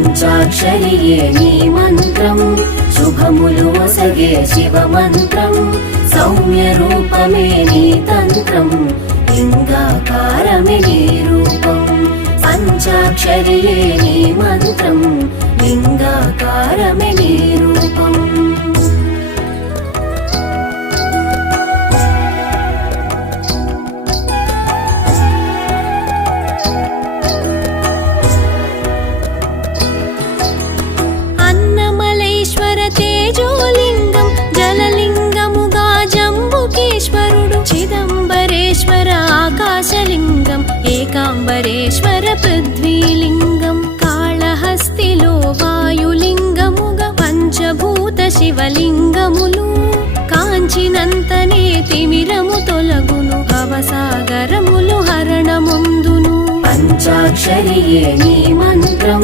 పంచాక్షరియే నీ మంత్రం శుభములు ఒసగే శివ మంత్రం సౌమ్య రూపమే నీ తంత్రం లింగాకారమే నీ రూపం పంచాక్షరియే నీ మంత్రం లింగాకారమే నీ రూపం తేజోలింగం జలలింగముగా జంబుకేశ్వరుడు చిదంబరేశ్వర ఆకాశలింగం ఏకాంబరేశ్వర పృథ్వీలింగం కాళహస్తిలో వాయులింగముగా పంచభూత శివలింగములు కాంచినంతనే తిమిరము తొలగును భవసాగరములు హరణముందును పంచాక్షరియే నీ మంత్రం